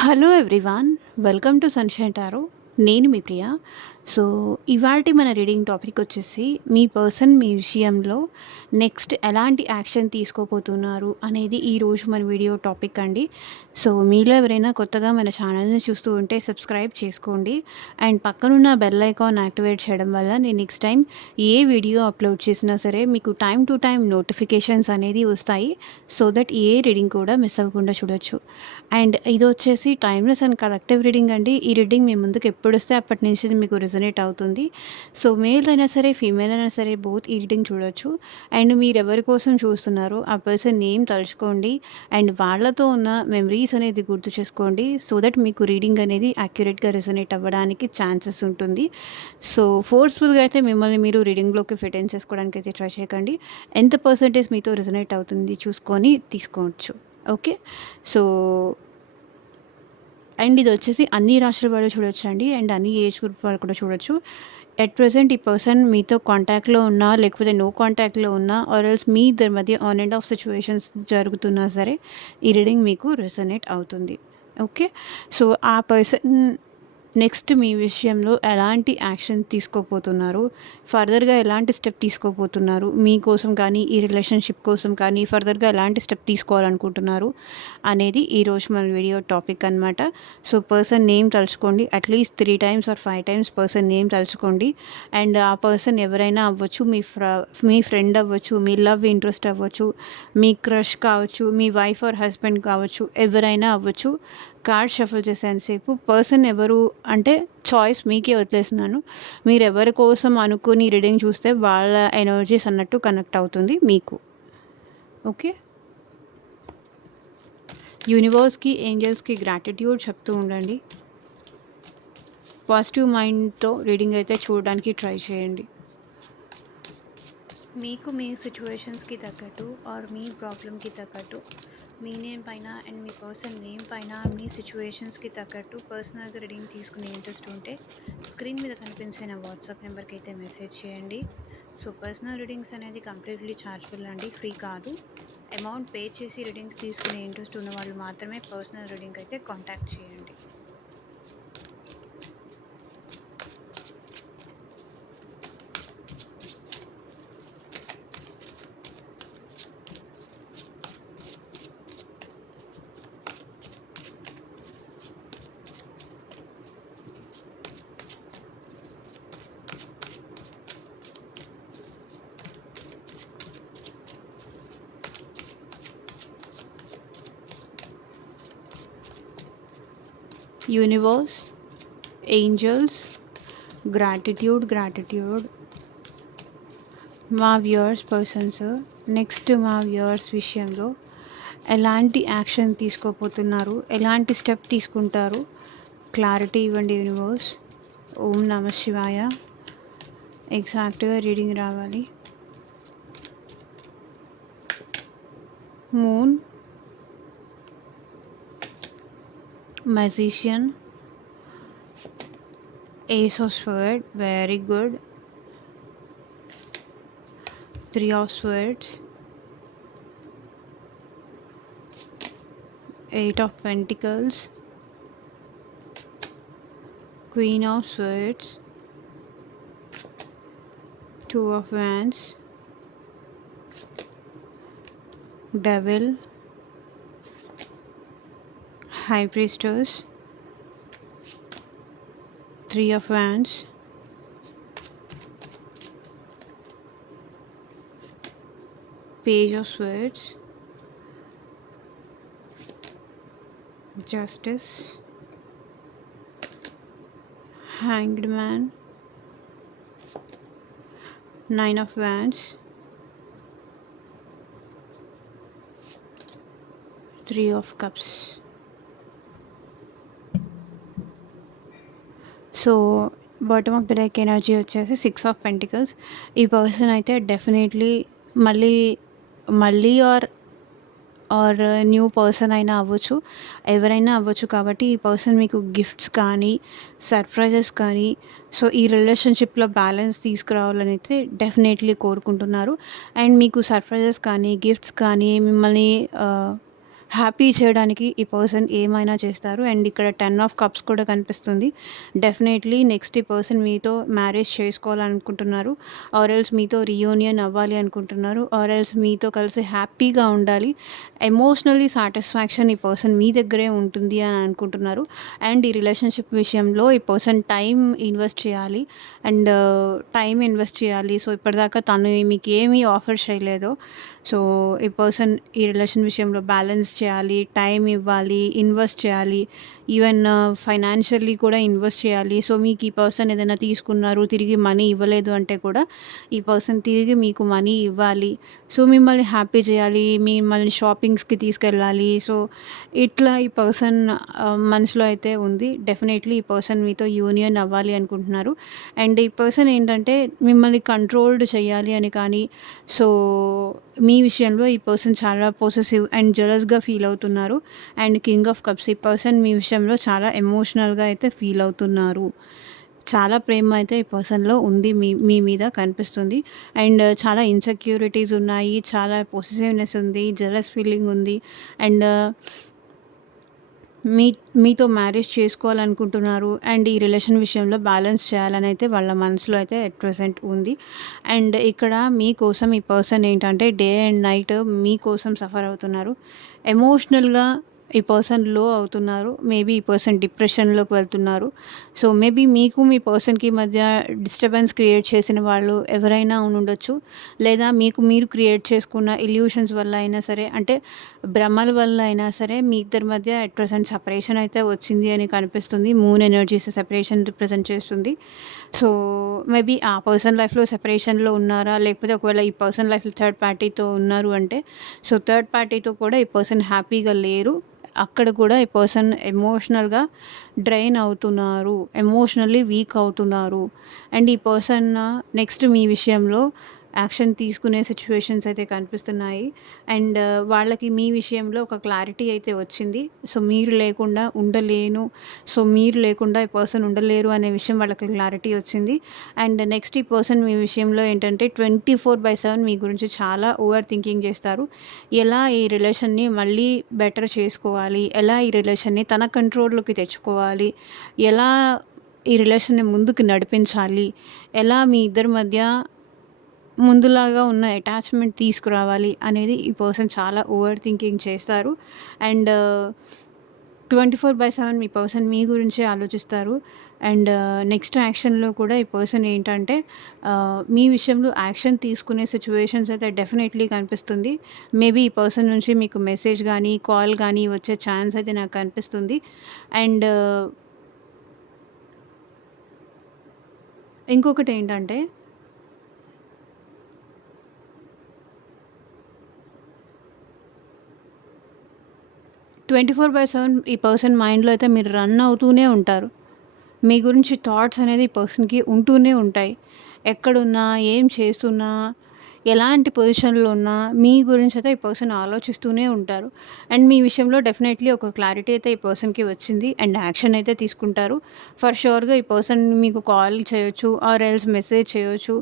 Hello everyone, welcome to sunshine tarot. నేను మీ ప్రియ. So, ఇవాల్టి మన రీడింగ్ టాపిక్ వచ్చేసి మీ పర్సన్ మీ విషయంలో నెక్స్ట్ ఎలాంటి యాక్షన్ తీసుకోబోతున్నారు అనేది ఈరోజు మన వీడియో టాపిక్ అండి. సో, మీలో ఎవరైనా కొత్తగా మన ఛానల్‌ని చూస్తూ ఉంటే సబ్స్క్రైబ్ చేసుకోండి. అండ్ పక్కనున్న బెల్ ఐకాన్ యాక్టివేట్ చేయడం వల్ల నేను నెక్స్ట్ టైం ఏ వీడియో అప్లోడ్ చేసినా సరే మీకు టైమ్ టు టైమ్ నోటిఫికేషన్స్ అనేది వస్తాయి. సో దట్ ఏ రీడింగ్ కూడా మిస్ అవ్వకుండా చూడొచ్చు. అండ్ ఇదొచ్చేసి టైమ్‌లెస్ అండ్ కలెక్టివ్ రీడింగ్ అండి. ఈ రీడింగ్ మీ ముందుకు ఎప్పుడొస్తే అప్పటి నుంచి ఇది మీకు రెజొనేట్ అవుతుంది. సో, మేల్ అయినా సరే, ఫీమేల్ అయినా సరే బోత్ ఈ రీడింగ్ చూడొచ్చు. అండ్ మీరెవరి కోసం చూస్తున్నారో ఆ పర్సన్ నేమ్ తలుచుకోండి. అండ్ వాళ్ళతో ఉన్న మెమరీస్ అనేది గుర్తు చేసుకోండి. సో దట్ మీకు రీడింగ్ అనేది యాక్యురేట్‌గా రెజొనేట్ అవ్వడానికి ఛాన్సెస్ ఉంటుంది. సో, ఫోర్స్‌ఫుల్‌గా అయితే మిమ్మల్ని మీరు రీడింగ్‌లోకి ఫిట్ ఇన్ చేసుకోవడానికైతే ట్రై చేయకండి. ఎంత పర్సెంటేజ్ మీతో రెజొనేట్ అవుతుంది చూసుకొని తీసుకోవచ్చు. ఓకే. సో, అండ్ ఇదొచ్చేసి అన్ని రాశుల వాళ్ళు చూడొచ్చండి. అండ్ అన్ని ఏజ్ గ్రూప్ వాళ్ళు కూడా చూడొచ్చు. ఎట్ ప్రెజెంట్ ఈ పర్సన్ మీతో కాంటాక్ట్‌లో ఉన్నా, లేకపోతే నో కాంటాక్ట్‌లో ఉన్నా ఆర్ ఎల్స్ మీ ఇద్దరి మధ్య ఆన్ అండ్ ఆఫ్ సిట్యుయేషన్స్ జరుగుతున్నా సరే, ఈ రీడింగ్ మీకు రెసొనేట్ అవుతుంది. ఓకే. సో, ఆ పర్సన్ నెక్స్ట్ మీ విషయంలో ఎలాంటి యాక్షన్ తీసుకోబోతున్నారు? ఫర్దర్‌గా ఎలాంటి స్టెప్ తీసుకోబోతున్నారు? మీకోసం కానీ, ఈ రిలేషన్‌షిప్ కోసం కానీ ఫర్దర్‌గా ఎలాంటి స్టెప్ తీసుకోవాలనుకుంటున్నారు? అనేది ఈరోజు మన వీడియో టాపిక్ అనమాట. సో, పర్సన్ నేమ్ తలుచుకోండి. At least 3 times or 5 times person name తలుచుకోండి. అండ్ ఆ పర్సన్ ఎవరైనా అవ్వచ్చు. మీ ఫ్రెండ్ అవ్వచ్చు, మీ లవ్ ఇంట్రెస్ట్ అవ్వచ్చు, మీ క్రష్ కావచ్చు, మీ వైఫ్ ఆర్ హస్బెండ్ కావచ్చు, ఎవరైనా అవ్వచ్చు. కార్డ్ షఫుల్ చేసేంత సేపు పర్సన్ ఎవరు అంటే చాయిస్ మీకే వదిలేస్తున్నాను. మీరు ఎవరి కోసం అనుకుని రీడింగ్ చూస్తే వాళ్ళ ఎనర్జీస్ అన్నట్టు కనెక్ట్ అవుతుంది మీకు. ఓకే. యూనివర్స్‌కి, ఏంజెల్స్‌కి గ్రాటిట్యూడ్ చెప్తూ ఉండండి. పాజిటివ్ మైండ్‌తో రీడింగ్ అయితే చూడడానికి ట్రై చేయండి. మీకు మీ సిచ్యువేషన్స్‌కి తగ్గట్టు ఆర్ మీ ప్రాబ్లమ్‌కి తగ్గట్టు మీ నేమ్ పైన అండ్ మీ పర్సన్ నేమ్ పైన మీ సిచ్యువేషన్స్‌కి తగ్గట్టు పర్సనల్‌గా రీడింగ్ తీసుకునే ఇంట్రెస్ట్ ఉంటే స్క్రీన్ మీద కనిపించే నా వాట్సాప్ నెంబర్కి అయితే మెసేజ్ చేయండి. సో, పర్సనల్ రీడింగ్స్ అనేది కంప్లీట్లీ ఛార్జబుల్ అండి, ఫ్రీ కాదు. అమౌంట్ పే చేసి రీడింగ్స్ తీసుకునే ఇంట్రెస్ట్ ఉన్న వాళ్ళు మాత్రమే పర్సనల్ రీడింగ్ అయితే కాంటాక్ట్ చేయండి. యూనివర్స్, ఏంజల్స్, గ్రాటిట్యూడ్ మా వ్యూవర్స్ పర్సన్స్ నెక్స్ట్ మా వ్యూవర్స్ విషయంలో ఎలాంటి యాక్షన్ తీసుకోబోతున్నారు, ఎలాంటి స్టెప్ తీసుకుంటారు, క్లారిటీ ఇవ్వండి యూనివర్స్. ఓం నమ శివాయ. ఎగ్జాక్ట్గా రీడింగ్ రావాలి. Moon, magician, ace of sword, very good, 3 of swords, 8 of pentacles, queen of swords, 2 of wands, devil, high priestess, 3 of wands, page of swords, justice, hanged man, 9 of wands, 3 of cups. So, bottom of the deck energy వచ్చేసి 6 of pentacles. ఈ person అయితే definitely మళ్ళీ మళ్ళీ are new person అయినా అవ్వచ్చు, ఎవరైనా అవ్వచ్చు. కాబట్టి ఈ పర్సన్ మీకు గిఫ్ట్స్ కానీ, సర్ప్రైజెస్ కానీ, సో ఈ రిలేషన్షిప్లో బ్యాలెన్స్ తీసుకురావాలని అయితే డెఫినెట్లీ కోరుకుంటున్నారు. అండ్ మీకు సర్ప్రైజెస్ కానీ, గిఫ్ట్స్ కానీ, మిమ్మల్ని హ్యాపీ చేయడానికి ఈ పర్సన్ ఏమైనా చేస్తారు. అండ్ ఇక్కడ 10 ఆఫ్ కప్స్ కూడా కనిపిస్తుంది. డెఫినెట్లీ నెక్స్ట్ ఈ పర్సన్ మీతో మ్యారేజ్ చేసుకోవాలనుకుంటున్నారు. ఆర్ ఎల్స్ మీతో రియూనియన్ అవ్వాలి అనుకుంటున్నారు. ఆర్ ఎల్స్ మీతో కలిసి హ్యాపీగా ఉండాలి. ఎమోషనల్లీ సాటిస్ఫాక్షన్ ఈ పర్సన్ మీ దగ్గరే ఉంటుంది అని అనుకుంటున్నారు. అండ్ ఈ రిలేషన్షిప్ విషయంలో ఈ పర్సన్ టైం ఇన్వెస్ట్ చేయాలి. అండ్ టైం ఇన్వెస్ట్ చేయాలి. సో ఇప్పటిదాకా తను మీకు ఏమీ ఆఫర్ చేయలేదో, సో ఈ పర్సన్ ఈ రిలేషన్ విషయంలో బ్యాలెన్స్ చేయాలి, టైం ఇవ్వాలి, ఇన్వెస్ట్ చేయాలి, ఈవెన్ ఫైనాన్షియల్లీ కూడా ఇన్వెస్ట్ చేయాలి. సో మీకు ఈ పర్సన్ ఏదైనా తీసుకున్నారు, తిరిగి మనీ ఇవ్వలేదు అంటే కూడా ఈ పర్సన్ తిరిగి మీకు మనీ ఇవ్వాలి. సో మిమ్మల్ని హ్యాపీ చేయాలి, మిమ్మల్ని షాపింగ్స్కి తీసుకెళ్ళాలి. సో ఇట్లా ఈ పర్సన్ మనసులో అయితే ఉంది. డెఫినెట్లీ ఈ పర్సన్ మీతో యూనియన్ అవ్వాలి అనుకుంటున్నారు. అండ్ ఈ పర్సన్ ఏంటంటే మిమ్మల్ని కంట్రోల్డ్ చేయాలి అని కానీ, సో మీ విషయంలో ఈ పర్సన్ చాలా పొసెసివ్ అండ్ జెలస్‌గా ఫీల్ అవుతున్నారు. అండ్ కింగ్ ఆఫ్ కప్స్ ఈ పర్సన్ మీ విషయంలో చాలా ఎమోషనల్‌గా అయితే ఫీల్ అవుతున్నారు. చాలా ప్రేమ అయితే ఈ పర్సన్‌లో ఉంది, మీ మీ మీద కనిపిస్తుంది. అండ్ చాలా ఇన్‌సెక్యూరిటీస్ ఉన్నాయి. చాలా పొసెసివ్‌నెస్ ఉంది. జెలస్ ఫీలింగ్ ఉంది. అండ్ మీ మీతో మ్యారేజ్ చేసుకోవాలనుకుంటున్నారు. అండ్ ఈ రిలేషన్ విషయంలో బ్యాలెన్స్ చేయాలని అయితే వాళ్ళ మనసులో అయితే ఎట్ ప్రెజెంట్ ఉంది. అండ్ ఇక్కడ మీకోసం ఈ పర్సన్ ఏంటంటే డే అండ్ నైట్ మీకోసం సఫర్ అవుతున్నారు. ఎమోషనల్‌గా ఈ పర్సన్ లో అవుతున్నారు. మేబీ ఈ పర్సన్ డిప్రెషన్‌లోకి వెళ్తున్నారు. సో మేబీ మీకు మీ పర్సన్‌కి మధ్య డిస్టర్బెన్స్ క్రియేట్ చేసిన వాళ్ళు ఎవరైనా ఉండుండొచ్చు. లేదా మీకు మీరు క్రియేట్ చేసుకున్న ఇల్యూషన్స్ వల్ల అయినా సరే, అంటే భ్రమల వల్ల అయినా సరే మీ ఇద్దరి మధ్య అట్ ప్రెజెంట్ సెపరేషన్ అయితే వచ్చింది అని కనిపిస్తుంది. మూన్ ఎనర్జీస్ సెపరేషన్ రిప్రజెంట్ చేస్తుంది. సో మేబీ ఆ పర్సన్ లైఫ్‌లో సెపరేషన్‌లో ఉన్నారా? లేకపోతే ఒకవేళ ఈ పర్సన్ లైఫ్‌లో థర్డ్ పార్టీతో ఉన్నారు అంటే, సో థర్డ్ పార్టీతో కూడా ఈ పర్సన్ హ్యాపీగా లేరు. అక్కడ కూడా ఈ పర్సన్ ఎమోషనల్‌గా డ్రైన్ అవుతున్నారు. ఎమోషనల్లీ వీక్ అవుతున్నారు. అండ్ ఈ పర్సన్ నెక్స్ట్ మీ విషయంలో యాక్షన్ తీసుకునే సిట్యుయేషన్స్ అయితే కనిపిస్తున్నాయి. అండ్ వాళ్ళకి మీ విషయంలో ఒక క్లారిటీ అయితే వచ్చింది. సో మీరు లేకుండా ఉండలేను. సో మీరు లేకుండా ఈ పర్సన్ ఉండలేరు అనే విషయం వాళ్ళకి క్లారిటీ వచ్చింది. అండ్ నెక్స్ట్ ఈ పర్సన్ మీ విషయంలో ఏంటంటే 24/7 మీ గురించి చాలా ఓవర్ థింకింగ్ చేస్తారు. ఎలా ఈ రిలేషన్‌ని మళ్ళీ బెటర్ చేసుకోవాలి? ఎలా ఈ రిలేషన్‌ని తన కంట్రోల్‌లోకి తెచ్చుకోవాలి? ఎలా ఈ రిలేషన్‌ని ముందుకు నడిపించాలి? ఎలా మీ ఇద్దరి మధ్య ముందులాగా ఉన్న అటాచ్‌మెంట్ తీసుకురావాలి అనేది ఈ పర్సన్ చాలా ఓవర్ థింకింగ్ చేస్తారు. అండ్ 24/7 మీ పర్సన్ మీ గురించే ఆలోచిస్తారు. అండ్ నెక్స్ట్ యాక్షన్‌లో కూడా ఈ పర్సన్ ఏంటంటే మీ విషయంలో యాక్షన్ తీసుకునే సిట్యుయేషన్స్ అయితే డెఫినెట్‌లీ కనిపిస్తుంది. మేబీ ఈ పర్సన్ నుంచి మీకు మెసేజ్ గానీ, కాల్ గానీ వచ్చే ఛాన్స్ అయితే నాకు కనిపిస్తుంది. అండ్ ఇంకొకటేంటంటే 24/7 ఈ పర్సన్ మైండ్‌లో అయితే మీరు రన్ అవుతూనే ఉంటారు. మీ గురించి థాట్స్ అనేది ఈ పర్సన్‌కి ఉంటూనే ఉంటాయి. ఎక్కడున్నా, ఏం చేస్తున్నా, ఎలాంటి పొజిషన్‌లో ఉన్నా మీ గురించి అయితే ఈ పర్సన్ ఆలోచిస్తూనే ఉంటారు. అండ్ మీ విషయంలో డెఫినెట్‌లీ ఒక క్లారిటీ అయితే ఈ పర్సన్‌కి వచ్చింది. అండ్ యాక్షన్ అయితే తీసుకుంటారు. ఫర్ ష్యూర్‌గా ఈ పర్సన్ మీకు కాల్ చేయొచ్చు ఆర్ ఎల్స్ మెసేజ్ చేయొచ్చు.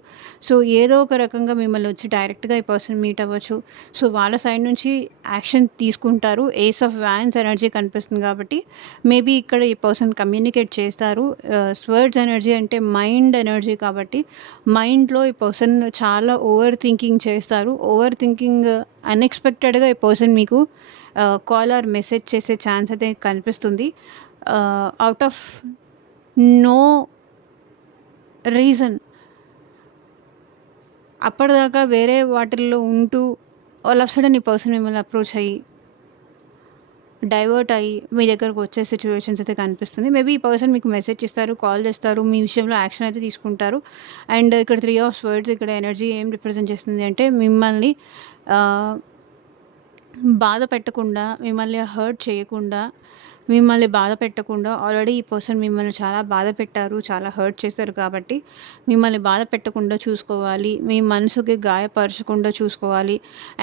సో ఏదో ఒక రకంగా మిమ్మల్ని వచ్చి డైరెక్ట్‌గా ఈ పర్సన్ మీట్ అవ్వచ్చు. సో వాళ్ళ సైడ్ నుంచి యాక్షన్ తీసుకుంటారు. ఏస్ ఆఫ్ వ్యాన్స్ ఎనర్జీ కనిపిస్తుంది కాబట్టి మేబీ ఇక్కడ ఈ పర్సన్ కమ్యూనికేట్ చేస్తారు. స్వర్డ్స్ ఎనర్జీ అంటే మైండ్ ఎనర్జీ కాబట్టి మైండ్‌లో ఈ పర్సన్ చాలా ఓవర్ థింకింగ్ చేస్తారు. ఓవర్ థింకింగ్ అన్‌ఎక్స్‌పెక్టెడ్‌గా ఈ పర్సన్ మీకు కాల్ ఆర్ మెసేజ్ చేసే ఛాన్స్ అయితే కనిపిస్తుంది. ఔట్ ఆఫ్ నో రీజన్ అప్పటిదాకా వేరే వాటిల్లో ఉంటూ ఆల్ ఆఫ్ సడన్ ఈ పర్సన్ మిమ్మల్ని అప్రోచ్ అయ్యి డైవర్ట్ అయ్యి మీ దగ్గరకు వచ్చే సిట్యుయేషన్స్ అయితే కనిపిస్తుంది. మేబీ ఈ పర్సన్ మీకు మెసేజ్ చేస్తారు, కాల్ చేస్తారు, మీ విషయంలో యాక్షన్ అయితే తీసుకుంటారు. అండ్ ఇక్కడ 3 ఆఫ్ స్వర్డ్స్ ఇక్కడ ఎనర్జీ ఏం రిప్రజెంట్ చేస్తుంది అంటే మిమ్మల్ని బాధ పెట్టకుండా, మిమ్మల్ని హర్ట్ చేయకుండా, మిమ్మల్ని బాధ పెట్టకుండా ఆల్రెడీ ఈ పర్సన్ మిమ్మల్ని చాలా బాధ పెట్టారు, చాలా హర్ట్ చేశారు కాబట్టి మిమ్మల్ని బాధ పెట్టకుండా చూసుకోవాలి. మీ మనసుకి గాయపరచకుండా చూసుకోవాలి.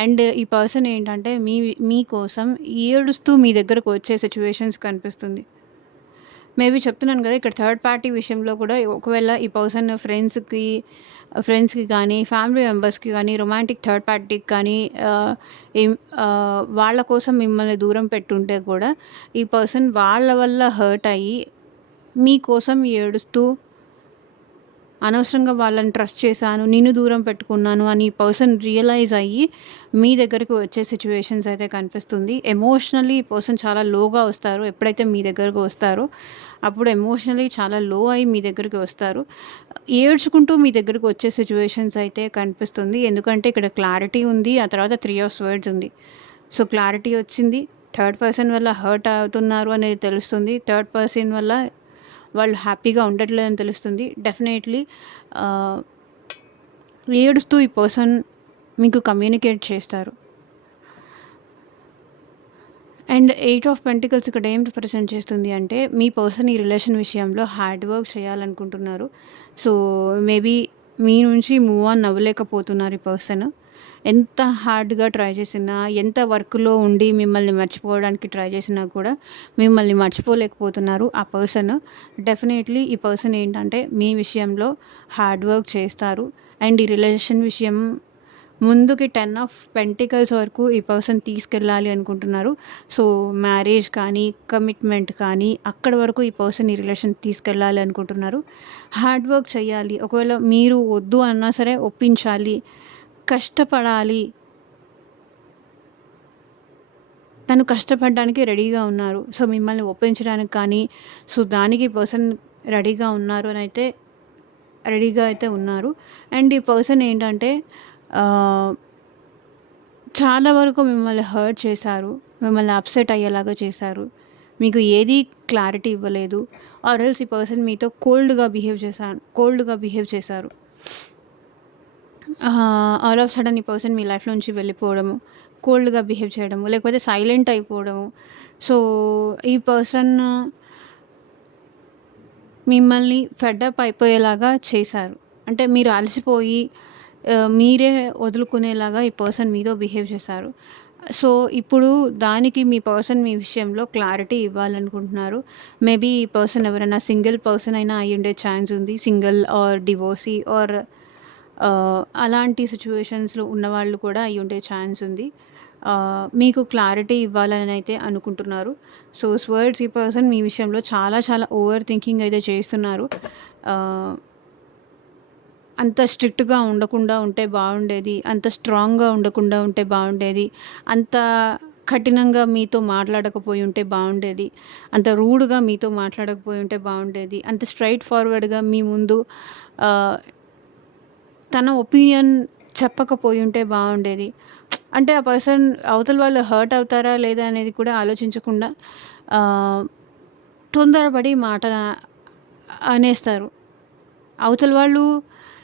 అండ్ ఈ పర్సన్ ఏంటంటే మీకోసం ఏడుస్తూ మీ దగ్గరకు వచ్చే సిట్యుయేషన్స్ కనిపిస్తుంది. మేబీ చెప్తున్నాను కదా! ఇక్కడ థర్డ్ పార్టీ విషయంలో కూడా ఒకవేళ ఈ పర్సన్ ఫ్రెండ్స్‌కి కానీ, ఫ్యామిలీ మెంబర్స్‌కి కానీ, రొమాంటిక్ థర్డ్ పార్టీకి కానీ ఆహ్, ఏం వాళ్ళ కోసం మిమ్మల్ని దూరం పెట్టుంటే కూడా ఈ పర్సన్ వాళ్ళ వల్ల హర్ట్ అయ్యి మీకోసం ఏడుస్తూ అనవసరంగా వాళ్ళని ట్రస్ట్ చేశాను, నిన్ను దూరం పెట్టుకున్నాను అని పర్సన్ రియలైజ్ అయ్యి మీ దగ్గరికి వచ్చే సిట్యుయేషన్స్ అయితే కనిపిస్తుంది. ఎమోషనల్లీ ఈ పర్సన్ చాలా లోగా వస్తారు. ఎప్పుడైతే మీ దగ్గరకు వస్తారో అప్పుడు ఎమోషనల్లీ చాలా లో అయ్యి మీ దగ్గరికి వస్తారు. ఏడ్చుకుంటూ మీ దగ్గరికి వచ్చే సిట్యుయేషన్స్ అయితే కనిపిస్తుంది. ఎందుకంటే ఇక్కడ క్లారిటీ ఉంది. ఆ తర్వాత 3 ఆఫ్ స్వర్డ్స్ ఉంది. సో, క్లారిటీ వచ్చింది. థర్డ్ పర్సన్ వల్ల హర్ట్ అవుతున్నారు అనేది తెలుస్తుంది. థర్డ్ పర్సన్ వల్ల వాళ్ళు హ్యాపీగా ఉండట్లేదని తెలుస్తుంది. డెఫినెట్లీ ఏడుస్తూ ఈ పర్సన్ మీకు కమ్యూనికేట్ చేస్తారు. అండ్ 8 ఆఫ్ పెంటికల్స్ ఇక్కడ ఏం రిప్రజెంట్ చేస్తుంది అంటే మీ పర్సన్ ఈ రిలేషన్ విషయంలో హార్డ్ వర్క్ చేయాలనుకుంటున్నారు. సో, మేబీ మీ నుంచి మూవ్ ఆన్ అవ్వలేకపోతున్నారు ఈ పర్సన్. ఎంత హార్డ్‌గా ట్రై చేసినా, ఎంత వర్క్‌లో ఉండి మిమ్మల్ని మర్చిపోవడానికి ట్రై చేసినా కూడా మిమ్మల్ని మర్చిపోలేకపోతున్నారు ఆ పర్సన్. డెఫినెట్లీ ఈ పర్సన్ ఏంటంటే మీ విషయంలో హార్డ్ వర్క్ చేస్తారు. అండ్ ఈ రిలేషన్ విషయం ముందుకి 10 ఆఫ్ పెంటికల్స్ వరకు ఈ పర్సన్ తీసుకెళ్ళాలి అనుకుంటున్నారు. సో, మ్యారేజ్ కానీ, కమిట్మెంట్ కానీ అక్కడి వరకు ఈ పర్సన్ ఈ రిలేషన్ తీసుకెళ్ళాలి అనుకుంటున్నారు. హార్డ్ వర్క్ చేయాలి. ఒకవేళ మీరు వద్దు అన్నా సరే ఒప్పించాలి. కష్టపడాలి. తను కష్టపడడానికి రెడీగా ఉన్నారు. సో, మిమ్మల్ని ఒప్పించడానికి కానీ, సో, దానికి ఈ పర్సన్ రెడీగా ఉన్నారు అనైతే రెడీగా అయితే ఉన్నారు. అండ్ ఈ పర్సన్ ఏంటంటే ఆహ్, చాలా వరకు మిమ్మల్ని హర్ట్ చేశారు. మిమ్మల్ని అప్సెట్ అయ్యేలాగా చేశారు. మీకు ఏది క్లారిటీ ఇవ్వలేదు. ఆర్ ఎల్స్ ఈ పర్సన్ మీతో కోల్డ్‌గా బిహేవ్ చేశారు. ఆల్ ఆఫ్ సడన్ ఈ పర్సన్ మీ లైఫ్‌లోంచి వెళ్ళిపోవడము, కోల్డ్‌గా బిహేవ్ చేయడము, లేకపోతే సైలెంట్ అయిపోవడము. సో, ఈ పర్సన్ మిమ్మల్ని ఫెడ్ అప్ అయిపోయేలాగా చేశారు. అంటే మీరు అలసిపోయి మీరే వదులుకునేలాగా ఈ పర్సన్ మీతో బిహేవ్ చేశారు. సో, ఇప్పుడు దానికి మీ పర్సన్ మీ విషయంలో క్లారిటీ ఇవ్వాలనుకుంటున్నారు. మేబీ ఈ పర్సన్ ఎవరైనా సింగిల్ పర్సన్ అయినా అయ్యుండే ఛాన్స్ ఉంది. సింగిల్ ఆర్ డివోర్సీ ఆర్ అలాంటి సిట్యుయేషన్స్‌లో ఉన్నవాళ్ళు కూడా అయ్యుండే ఛాన్స్ ఉంది. మీకు క్లారిటీ ఇవ్వాలని అయితే అనుకుంటున్నారు. సో, స్వర్డ్స్ ఈ పర్సన్ మీ విషయంలో చాలా చాలా ఓవర్ థింకింగ్ అయితే చేస్తున్నారు. ఆహ్, అంత స్ట్రిక్ట్‌గా ఉండకుండా ఉంటే బాగుండేది. అంత స్ట్రాంగ్‌గా ఉండకుండా ఉంటే బాగుండేది. అంత కఠినంగా మీతో మాట్లాడకపోయి ఉంటే బాగుండేది. అంత రూడ్‌గా మీతో మాట్లాడకపోయి ఉంటే బాగుండేది. అంత స్ట్రెయిట్ ఫార్వర్డ్‌గా మీ ముందు ఆహ్, తన ఒపీనియన్ చెప్పకపోయి ఉంటే బాగుండేది. అంటే ఆ పర్సన్ అవతల వాళ్ళు హర్ట్ అవుతారా లేదా అనేది కూడా ఆలోచించకుండా ఆహ్, తొందరపడి మాట అనేస్తారు. అవతల వాళ్ళు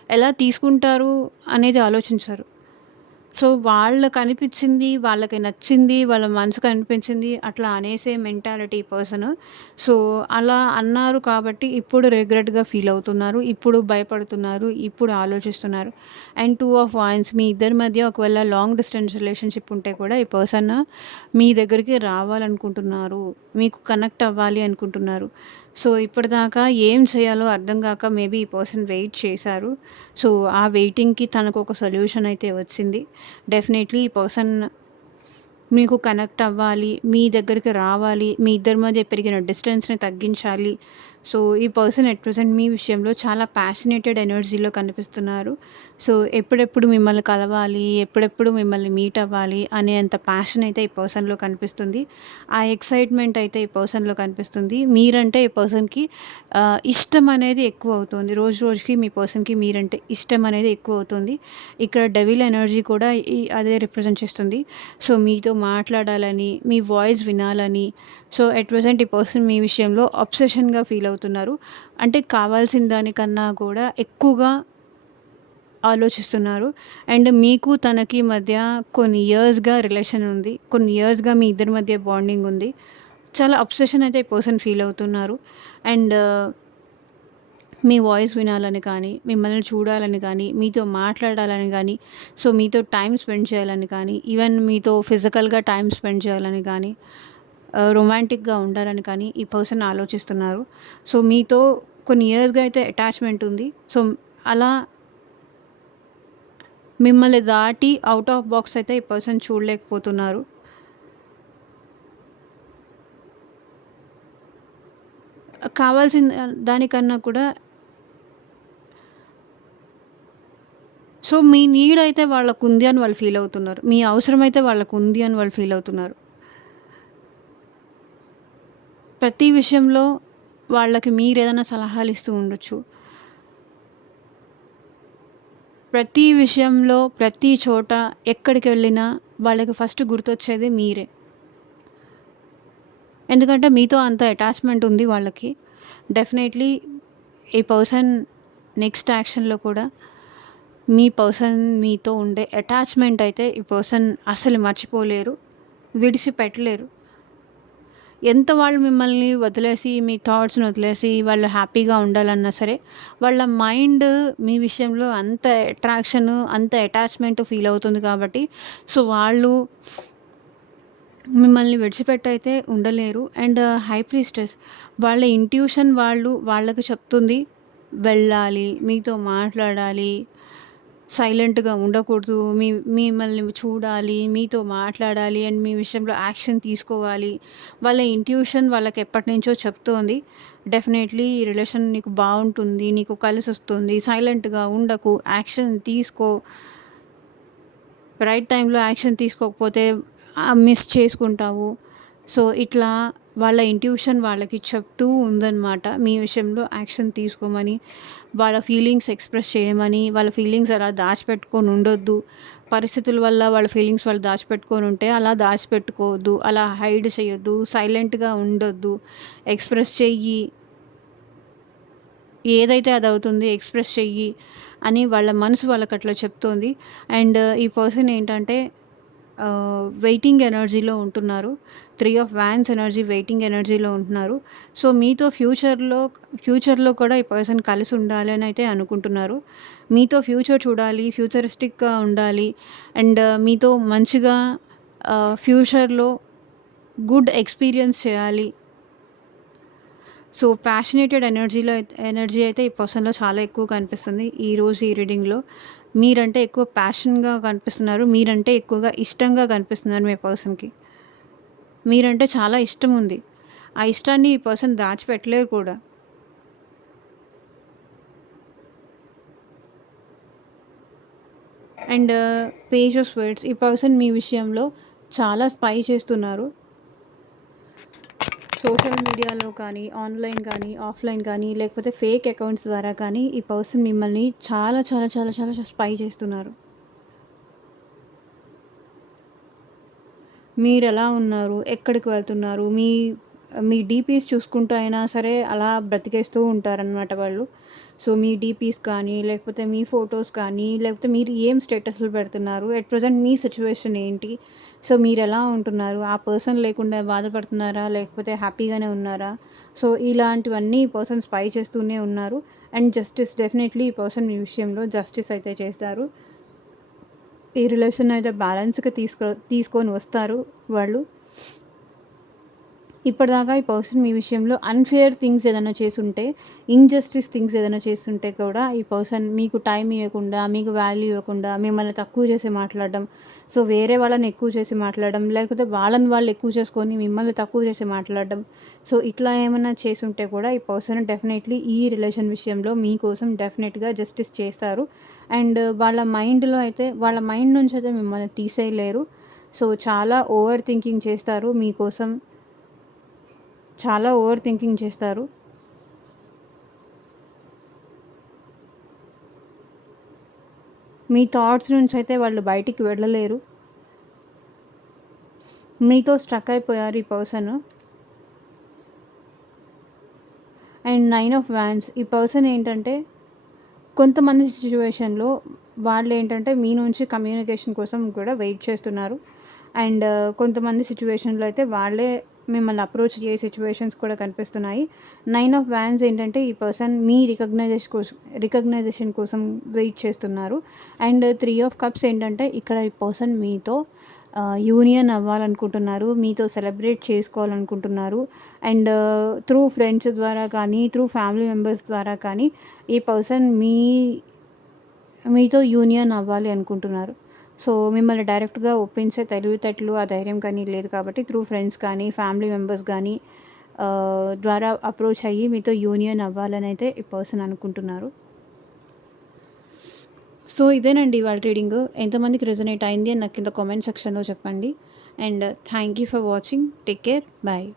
ఎలా తీసుకుంటారు అనేది ఆలోచించరు. సో, వాళ్ళకనిపించింది, వాళ్ళకి నచ్చింది, వాళ్ళ మనసుకు అనిపించింది అట్లా అనేసే మెంటాలిటీ పర్సన్. సో, అలా అన్నారు కాబట్టి ఇప్పుడు రిగ్రెట్‌గా ఫీల్ అవుతున్నారు. ఇప్పుడు భయపడుతున్నారు. ఇప్పుడు ఆలోచిస్తున్నారు. అండ్ 2 ఆఫ్ వాయిన్స్ మీ ఇద్దరి మధ్య ఒకవేళ లాంగ్ డిస్టెన్స్ రిలేషన్‌షిప్ ఉంటే కూడా ఈ పర్సన్ మీ దగ్గరికి రావాలనుకుంటున్నారు. మీకు కనెక్ట్ అవ్వాలి అనుకుంటున్నారు. సో, ఇప్పటిదాకా ఏం చేయాలో అర్థం గాక మేబీ ఈ పర్సన్ వెయిట్ చేశారు. సో, ఆ వెయిటింగ్‌కి తనకు ఒక సొల్యూషన్ అయితే వచ్చింది. డెఫినెట్లీ ఈ పర్సన్ మీకు కనెక్ట్ అవ్వాలి. మీ దగ్గరికి రావాలి. మీ ఇద్దరి మధ్య పెరిగిన డిస్టెన్స్‌ని తగ్గించాలి. సో, ఈ పర్సన్ ఎట్ ప్రెజెంట్ మీ విషయంలో చాలా ప్యాషనేటెడ్ ఎనర్జీలో కనిపిస్తున్నారు. సో, ఎప్పుడెప్పుడు మిమ్మల్ని కలవాలి, ఎప్పుడెప్పుడు మిమ్మల్ని మీట్ అవ్వాలి అనేంత ప్యాషన్ అయితే ఈ పర్సన్‌లో కనిపిస్తుంది. ఆ ఎక్సైట్‌మెంట్ అయితే ఈ పర్సన్‌లో కనిపిస్తుంది. మీరంటే ఈ పర్సన్‌కి ఇష్టం అనేది ఎక్కువ అవుతుంది. రోజు రోజుకి మీ పర్సన్‌కి మీరంటే ఇష్టం అనేది ఎక్కువ అవుతుంది. ఇక్కడ డెవిల్ ఎనర్జీ కూడా అదే రిప్రజెంట్ చేస్తుంది. సో, మీతో మాట్లాడాలని, మీ వాయిస్ వినాలని, సో, ఎట్ ప్రెజెంట్ ఈ పర్సన్ మీ విషయంలో అబ్సెషన్‌గా ఫీల్ అవుతున్నారు. అంటే కావాల్సిన దానికన్నా కూడా ఎక్కువగా ఆలోచిస్తున్నారు. అండ్ మీకు తనకి మధ్య కొన్ని ఇయర్స్‌గా రిలేషన్ ఉంది. కొన్ని ఇయర్స్‌గా మీ ఇద్దరి మధ్య బాండింగ్ ఉంది. చాలా అబ్సెషన్ అయితే ఈ పర్సన్ ఫీల్ అవుతున్నారు. అండ్ మీ వాయిస్ వినాలని కానీ, మిమ్మల్ని చూడాలని కానీ, మీతో మాట్లాడాలని కానీ, సో, మీతో టైమ్ స్పెండ్ చేయాలని కానీ, ఈవెన్ మీతో ఫిజికల్‌గా టైమ్ స్పెండ్ చేయాలని కానీ రొమాంటిక్‌గా ఉండాలని కానీ ఈ పర్సన్ ఆలోచిస్తున్నారు. సో, మీతో కొన్ని ఇయర్స్‌గా అయితే అటాచ్‌మెంట్ ఉంది. సో, అలా మిమ్మల్ని దాటి ఔట్ ఆఫ్ బాక్స్ అయితే ఈ పర్సన్ చూడలేకపోతున్నారు. కావాల్సిన దానికన్నా కూడా సో, మీ నీడ్ అయితే వాళ్ళకుంది అని వాళ్ళు ఫీల్ అవుతున్నారు. మీ అవసరం అయితే వాళ్ళకుంది అని వాళ్ళు ఫీల్ అవుతున్నారు. ప్రతి విషయంలో వాళ్ళకి మీరేదైనా సలహాలు ఇస్తూ ఉండొచ్చు. ప్రతి విషయంలో, ప్రతి చోట ఎక్కడికి వెళ్ళినా వాళ్ళకి ఫస్ట్ గుర్తొచ్చేది మీరే. ఎందుకంటే మీతో అంత అటాచ్‌మెంట్ ఉంది వాళ్ళకి. డెఫినైట్‌లీ ఈ పర్సన్ నెక్స్ట్ యాక్షన్‌లో కూడా మీ పర్సన్ మీతో ఉండే అటాచ్‌మెంట్ అయితే ఈ పర్సన్ అస్సలు మర్చిపోలేరు. విడిచిపెట్టలేరు. ఎంత వాళ్ళు మిమ్మల్ని వదిలేసి, మీ థాట్స్‌ని వదిలేసి వాళ్ళు హ్యాపీగా ఉండాలన్నా సరే, వాళ్ళ మైండ్ మీ విషయంలో అంత అట్రాక్షన్, అంత అటాచ్‌మెంట్ ఫీల్ అవుతుంది కాబట్టి, సో, వాళ్ళు మిమ్మల్ని విడిచిపెట్టయితే ఉండలేరు. అండ్ హై ప్రీస్టెస్ వాళ్ళ ఇంట్యూషన్ వాళ్ళకి చెప్తుంది. వెళ్ళాలి, మీతో మాట్లాడాలి, సైలెంట్‌గా ఉండకూడదు. మిమ్మల్ని చూడాలి, మీతో మాట్లాడాలి అండ్ మీ విషయంలో యాక్షన్ తీసుకోవాలి. వాళ్ళ ఇంట్యూషన్ వాళ్ళకి ఎప్పటినుంచో చెప్తోంది. డెఫినైట్‌లీ ఈ రిలేషన్ నీకు బావుంటుంది, నీకు కలిసొస్తుంది, సైలెంట్‌గా ఉండకు, యాక్షన్ తీసుకో. రైట్ టైంలో యాక్షన్ తీసుకోకపోతే మిస్ చేసుకుంటావు. సో, ఇట్లా వాళ్ళ ఇంట్యూషన్ వాళ్ళకి చెప్తూ ఉందనమాట. మీ విషయంలో యాక్షన్ తీసుకోమని, వాళ్ళ ఫీలింగ్స్ ఎక్స్‌ప్రెస్ చేయమని, వాళ్ళ ఫీలింగ్స్ అలా దాచిపెట్టుకొని ఉండొద్దు. పరిస్థితుల వల్ల వాళ్ళ ఫీలింగ్స్ వాళ్ళు దాచిపెట్టుకొని ఉంటే అలా దాచిపెట్టుకోవద్దు. అలా హైడ్ చేయొద్దు. సైలెంట్‌గా ఉండొద్దు. ఎక్స్‌ప్రెస్ చెయ్యి. ఏదైతే అదవుతుంది. ఎక్స్‌ప్రెస్ చెయ్యి అని వాళ్ళ మనసు వాళ్ళకట్లా చెప్తోంది. అండ్ ఈ పర్సన్ ఏంటంటే వెయిటింగ్ ఎనర్జీలో ఉంటున్నారు. 3 ఆఫ్ వాండ్స్ ఎనర్జీ వెయిటింగ్ ఎనర్జీలో ఉంటున్నారు. సో, మీతో ఫ్యూచర్‌లో కూడా ఈ పర్సన్ కలిసి ఉండాలి అని అయితే అనుకుంటున్నారు. మీతో ఫ్యూచర్ చూడాలి, ఫ్యూచరిస్టిక్‌గా ఉండాలి అండ్ మీతో మంచిగా ఫ్యూచర్‌లో గుడ్ ఎక్స్‌పీరియన్స్ చేయాలి. సో, ప్యాషనేటెడ్ ఎనర్జీ అయితే ఈ పర్సన్‌లో చాలా ఎక్కువ కనిపిస్తుంది. ఈరోజు ఈ రీడింగ్‌లో మీరంటే ఎక్కువ ప్యాషన్‌గా కనిపిస్తున్నారు. మీరంటే ఎక్కువగా ఇష్టంగా కనిపిస్తున్నారు మీ పర్సన్‌కి. మీరంటే చాలా ఇష్టం ఉంది. ఆ ఇష్టాన్ని ఈ పర్సన్ దాచిపెట్టలేరు కూడా. అండ్ పేజ్ ఆఫ్ స్వర్డ్స్ ఈ పర్సన్ మీ విషయంలో చాలా స్పై చేస్తున్నారు. సోషల్ మీడియాలో కానీ, ఆన్‌లైన్ కానీ, ఆఫ్‌లైన్ కానీ, లేకపోతే ఫేక్ అకౌంట్స్ ద్వారా కానీ ఈ పర్సన్ మిమ్మల్ని చాలా చాలా చాలా చాలా స్పై చేస్తున్నారు. మీరెలా ఉన్నారు? ఎక్కడికి వెళ్తున్నారు? మీ డీపీస్ చూసుకుంటూ అయినా సరే అలా బ్రతికేస్తూ ఉంటారనమాట వాళ్ళు. సో, మీ డీపీస్ కానీ, లేకపోతే మీ ఫోటోస్ కానీ, లేకపోతే మీరు ఏం స్టేటస్‌లు పెడుతున్నారు? ఎట్ ప్రెజెంట్ మీ సిట్యుయేషన్ ఏంటి? సో, మీరెలా ఉంటున్నారు? ఆ పర్సన్ లేకుండా బాధపడుతున్నారా? లేకపోతే హ్యాపీగానే ఉన్నారా? సో, ఇలాంటివన్నీ ఈ పర్సన్ స్పై చేస్తూనే ఉన్నారు. అండ్ డెఫినెట్‌లీ ఈ పర్సన్ మీ విషయంలో జస్టిస్ అయితే చేస్తారు. ఈ రిలేషన్ అయితే బ్యాలెన్స్‌గా తీసుకొని వస్తారు వాళ్ళు. ఇప్పటిదాకా ఈ పర్సన్ మీ విషయంలో అన్‌ఫెయిర్ థింగ్స్ ఏదైనా చేసుంటే, ఇన్‌జస్టిస్ థింగ్స్ ఏదైనా చేసుంటే కూడా ఈ పర్సన్ మీకు టైం ఇవ్వకుండా, మీకు వాల్యూ ఇవ్వకుండా, మిమ్మల్ని తక్కువ చేసి మాట్లాడడం, సో, వేరే వాళ్ళని ఎక్కువ చేసి మాట్లాడడం, లేకపోతే వాళ్ళని వాళ్ళు ఎక్కువ చేసుకొని మిమ్మల్ని తక్కువ చేసి మాట్లాడడం. సో, ఇట్లా ఏమన్నా చేసుంటే కూడా ఈ పర్సన్ డెఫినెట్‌లీ ఈ రిలేషన్ విషయంలో మీకోసం డెఫినెట్‌గా జస్టిస్ చేస్తారు. అండ్ వాళ్ళ మైండ్ నుంచయితే మిమ్మల్ని తీసేయలేరు. సో, చాలా ఓవర్ థింకింగ్ చేస్తారు మీకోసం. చాలా ఓవర్ థింకింగ్ చేస్తారు. మీ థాట్స్ నుంచయితే వాళ్ళు బయటికి వెళ్ళలేరు. మీతో స్ట్రక్ అయిపోయారు ఈ పర్సన్. అండ్ 9 ఆఫ్ వాండ్స్ ఈ పర్సన్ ఏంటంటే కొంతమంది సిట్యుయేషన్‌లో వాళ్ళేంటంటే మీ నుంచి కమ్యూనికేషన్ కోసం కూడా వెయిట్ చేస్తున్నారు. అండ్ కొంతమంది సిట్యుయేషన్‌లో అయితే వాళ్ళే మిమ్మల్ని అప్రోచ్ అయ్యే సిట్యుయేషన్స్ కూడా కనిపిస్తున్నాయి. 9 ఆఫ్ వాండ్స్ ఏంటంటే ఈ పర్సన్ మీ రికగ్నైజేషన్ కోసం వెయిట్ చేస్తున్నారు. అండ్ 3 ఆఫ్ కప్స్ ఏంటంటే ఇక్కడ ఈ పర్సన్ మీతో యూనియన్ అవ్వాలనుకుంటున్నారు. మీతో సెలబ్రేట్ చేసుకోవాలనుకుంటున్నారు. అండ్ త్రూ ఫ్రెండ్స్ ద్వారా కానీ, త్రూ ఫ్యామిలీ మెంబర్స్ ద్వారా కానీ ఈ పర్సన్ మీతో యూనియన్ అవ్వాలి అనుకుంటున్నారు. సో, మిమ్మల్ని డైరెక్ట్‌గా ఒప్పించే తెలివితేటలు, ఆ ధైర్యం కానీ లేదు కాబట్టి త్రూ ఫ్రెండ్స్ కానీ, ఫ్యామిలీ మెంబర్స్ గానీ ద్వారా అప్రోచ్ అయ్యి మీతో యూనియన్ అవ్వాలనైతే ఈ పర్సన్ అనుకుంటున్నారు. సో, ఇదేనండి ఇవాళ రీడింగు. ఎంతమందికి రెజొనేట్ అయింది అని నాకు కింద కామెంట్ సెక్షన్‌లో చెప్పండి. And thank you for watching. Take care. Bye.